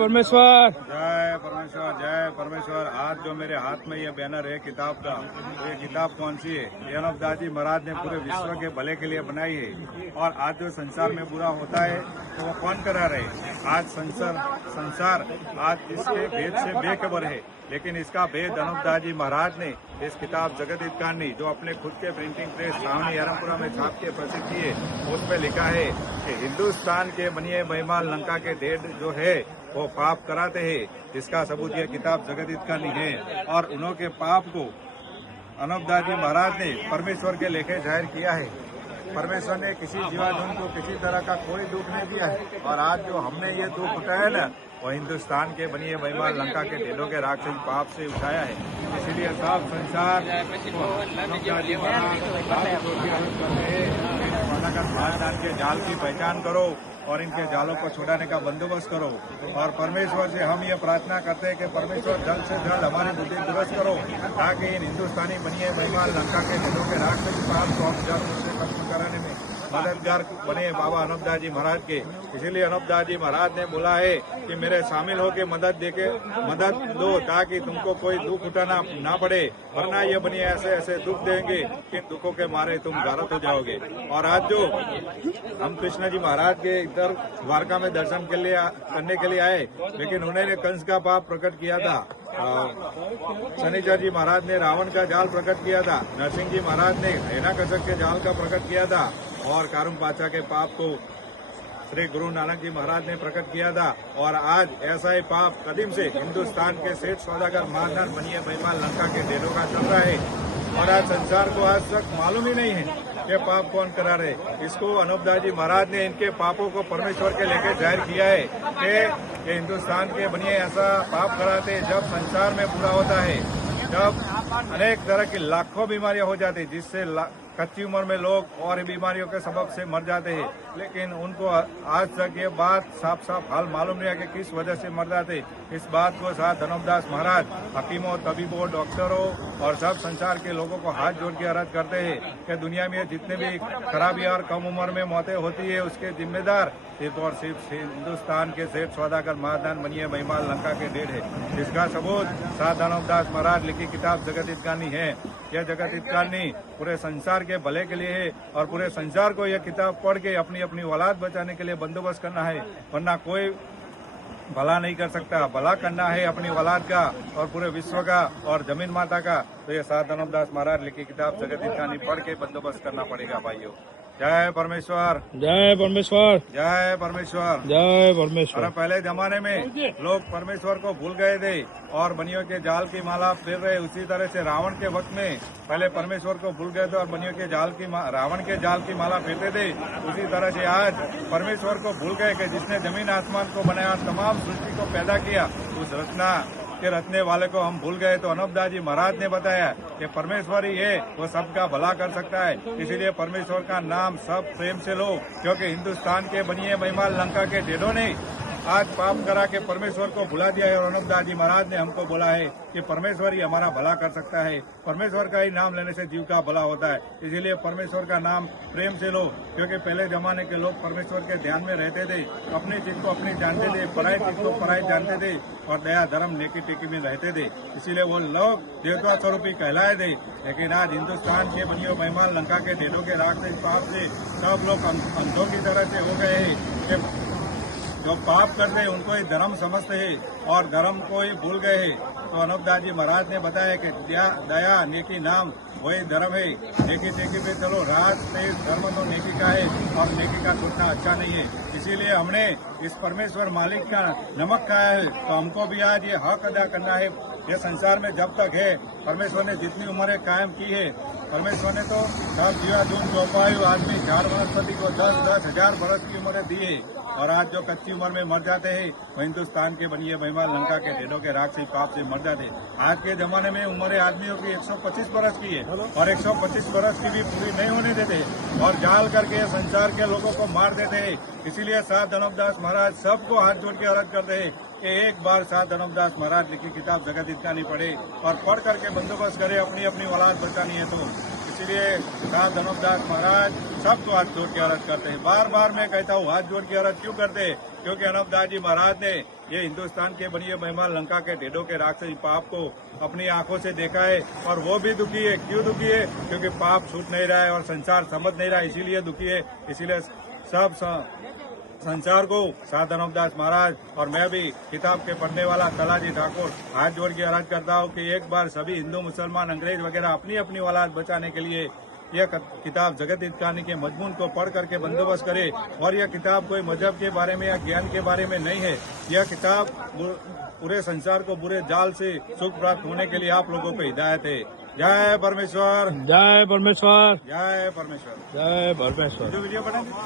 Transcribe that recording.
परमेश्वर। जय परमेश्वर, जय परमेश्वर। आज जो मेरे हाथ में ये बैनर है किताब का, तो ये किताब कौन सी है? ये अनोपदास जी महाराज ने पूरे विश्व के भले के लिए बनाई है। और आज जो संसार में बुरा होता है तो वो कौन करा रहे? आज संसार आज इसके भेद से बेखबर है, लेकिन इसका भेद अनोपदास जी महाराज ने इस किताब जगत हित कहानी जो अपने खुद के प्रिंटिंग प्रेस सावनी हरमपुरा में छाप के प्रसिद्ध किए, उसमें लिखा है कि हिंदुस्तान के बनिए महिमाल लंका के ढेर जो है वो पाप कराते हैं। इसका सबूत यह किताब जगत हित कहानी है। और उन्हों के पाप को अनोपदास जी महाराज ने परमेश्वर के लेखे जाहिर किया है। परमेश्वर ने किसी जीवाजंतु को किसी तरह का कोई दुख नहीं दिया है। और आज जो हमने ये दुख उठाया ना, वो हिंदुस्तान के बनिए महिमाल लंका के ढेरों के राक्षस पाप से उठाया है। इसीलिए सब संसार खानदान के जाल की पहचान करो और इनके जालों को छुड़ाने का बंदोबस्त करो। और परमेश्वर से हम ये प्रार्थना करते हैं कि परमेश्वर जल्द से जल्द हमारी बुद्धि दुरुस्त करो, ताकि इन हिंदुस्तानी बनिए महिमाल लंका के ढेरों के राक्षस पाप को हम जल्द से खत्म कराने में मददगार बने बाबा अनोपदास जी महाराज के। इसीलिए अनोपदास जी महाराज ने बोला है कि मेरे शामिल होकर मदद दो, ताकि तुमको कोई दुख उठाना ना पड़े, वरना ये बनिए ऐसे ऐसे दुख देंगे कि दुखों के मारे तुम गारत हो जाओगे। और आज जो हम कृष्ण जी महाराज के इधर द्वारका में दर्शन करने के लिए आए, लेकिन उन्होंने कंस का पाप प्रकट किया था, शनिचर जी महाराज ने रावण का जाल प्रकट किया था, नरसिंह जी महाराज ने हिरण्यकश्यप के जाल का प्रकट किया था, और कारुम पाचा के पाप को श्री गुरु नानक जी महाराज ने प्रकट किया था। और आज ऐसा ही पाप कदीम से हिंदुस्तान के सेठ सौदागर महाजन बनिए महिमाल लंका के ढेरों का चल रहा है। और आज संसार को आज तक मालूम ही नहीं है कि पाप कौन करा रहे। इसको अनोपदास जी महाराज ने इनके पापों को परमेश्वर के लेकर जाहिर किया है कि हिंदुस्तान के बनिए ऐसा पाप कराते जब संसार में बुरा होता है, जब अनेक तरह की लाखों बीमारियां हो जाती, जिससे कच्ची उम्र में लोग और बीमारियों के सबब से मर जाते हैं। लेकिन उनको आज तक ये बात साफ साफ हाल मालूम नहीं है कि किस वजह से मर जाते। इस बात को साथ अनोपदास महाराज हकीमों, तबीबों, डॉक्टरों और सब संसार के लोगों को हाथ जोड़ के अर्ज करते हैं कि दुनिया में जितने भी खराबियां और कम उम्र में मौतें होती है, उसके जिम्मेदार सिर्फ और सिर्फ हिंदुस्तान के सेठ सौदागर महाजन बनिए महिमाल लंका के ढेर है। जिसका सबूत साथ अनोपदास महाराज लिखी किताब जगत हित कहानी है। यह जगत हित कहानी पूरे संसार के भले के लिए है, और पूरे संसार को यह किताब पढ़ के अपनी अपनी औलाद बचाने के लिए बंदोबस्त करना है, वरना कोई भला नहीं कर सकता। भला करना है अपनी औलाद का और पूरे विश्व का और जमीन माता का, तो ये साथ अनोपदास महाराज लिखी किताब जगत हित कहानी पढ़ के बंदोबस्त करना पड़ेगा भाइयों। जय परमेश्वर, जय परमेश्वर, जय परमेश्वर, जय परमेश्वर। और पहले जमाने में लोग परमेश्वर को भूल गए थे और बनियों के जाल की माला फेर रहे। उसी तरह से रावण के वक्त में पहले परमेश्वर को भूल गए थे और बनियों के रावण के जाल की माला फेरते थे। उसी तरह से आज परमेश्वर को भूल गए कि जिसने जमीन आसमान को बनाया, तमाम सृष्टि को पैदा किया, उस रचना के रचने वाले को हम भूल गए। तो अनोपदास जी महाराज ने बताया कि परमेश्वर ही है, वो सबका भला कर सकता है। इसीलिए परमेश्वर का नाम सब प्रेम से लो, क्योंकि हिंदुस्तान के बनिए महिमाल लंका के ढेरों ने आज पाप करा के परमेश्वर को भुला दिया है। और अनोपदास जी महाराज ने हमको बोला है कि परमेश्वर ही हमारा भला कर सकता है। परमेश्वर का ही नाम लेने से जीव का भला होता है। इसीलिए परमेश्वर का नाम प्रेम से लो, क्योंकि पहले जमाने के लोग परमेश्वर के ध्यान में रहते थे, अपनी चीज को अपनी जानते थे, पराई चीज को पराई जानते थे, और दया धर्म नेकी टेकी में रहते थे। इसीलिए वो लोग देवता स्वरूपी कहलाए थे। लेकिन आज हिंदुस्तान के बनियो महिमाल लंका के ढेरों के राक्षस पाप से सब लोग अंधों की तरह से हो गए हैं कि जो पाप करते हैं उनको ही धर्म समझते हैं और धर्म को ही भूल गए हैं। तो अनोपदास जी महाराज ने बताया कि दया नेकी नाम वही धर्म है। नेकी टेकी पे चलो, राज से धर्म तो नेकी का है और नेकी का छूटना अच्छा नहीं है। इसीलिए हमने इस परमेश्वर मालिक का नमक खाया है, तो हमको भी आज ये हक अदा करना है। ये संसार में जब तक है, परमेश्वर ने जितनी उम्रें कायम की है, परमेश्वर ने तो सब जीवा जून चौपायु आदमी 4 वनस्पति को 10-10 हजार बरस की उम्रें दी है। और आज जो कच्ची उम्र में मर जाते हैं, वो हिंदुस्तान के बनिए महिमाल लंका के ढेरों के राक्षसी पाप से मर जाते हैं। आज के जमाने में उम्र आदमियों की 125 बरस की है, और 125 बरस की भी पूरी नहीं होने देते, और जाल करके संसार के लोगों को मार देते हैं। इसीलिए साथ अनोपदास महाराज सबको हाथ जोड़ के अर्ज करते हैं कि एक बार साथ अनोपदास महाराज लिखी किताब जगत हित कहानी पढ़े और पढ़ करके बंदोबस्त करे, अपनी अपनी औलाद बचानी है तो। इसीलिए राम धनोपदास महाराज सबको हाथ जोड़ के अर्ज करते हैं। बार बार मैं कहता हूँ हाथ जोड़ के अर्ज क्यों करते हैं? क्योंकि अनूपदास जी महाराज ने ये हिंदुस्तान के बनिए मेहमान लंका के ढेडों के राक्षसी पाप को अपनी आंखों से देखा है और वो भी दुखी है। क्यों दुखी है? क्योंकि पाप छूट नहीं रहा है और संसार समझ नहीं रहा है, इसीलिए दुखी है। इसीलिए सब संसार को साथ अनूपदास महाराज और मैं भी किताब के पढ़ने वाला तलाजी ठाकुर हाथ जोड़ के अर्ज करता हूँ कि एक बार सभी हिंदू मुसलमान अंग्रेज वगैरह अपनी अपनी औलाद बचाने के लिए यह किताब जगत हित कहानी के मजमून को पढ़ करके बंदोबस्त करे। और यह किताब कोई मजहब के बारे में या ज्ञान के बारे में नहीं है। यह किताब पूरे संसार को बुरे जाल से सुख प्राप्त होने के लिए आप लोगों को हिदायत है। जय परमेश्वर, जय परमेश्वर, जय परमेश्वर। जय परमेश्वर। वीडियो बना